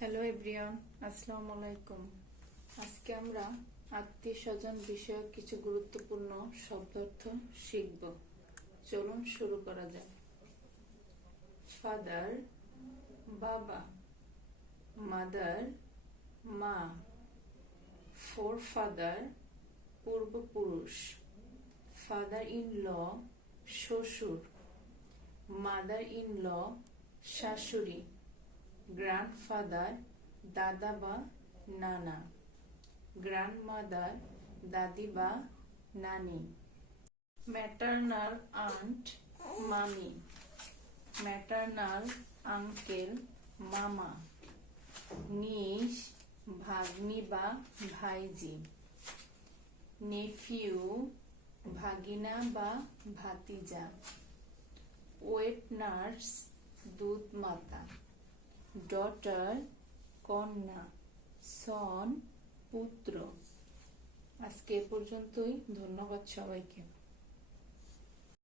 Hello everyone, আসসালামু আলাইকুম। আজকে আমরা আত্মীয় স্বজন বিষয়ক কিছু গুরুত্বপূর্ণ শব্দার্থ শিখব। চলুন শুরু করা যাক। ফাদার বাবা, মাদার মা, ফোরফাদার পূর্বপুরুষ, ফাদার ইন ল শ্বশুর, মাদার ইন ল শাশুড়ি, গ্র্যান্ডফাদার দাদা বা নানা, গ্র্যান্ডমাদার দাদি বা নানি, ম্যাটারনাল আন্ট মামি, ম্যাটারনাল আঙ্কেল মামা, নিশ ভাগ্নি বা ভাইজি, নেফিউ ভাগিনা বা ভাতিজা, ওয়েট নার্স দুধ মাতা, ডটার কন্যা, সন পুত্র। আজকে এ পর্যন্তই। ধন্যবাদ সবাইকে।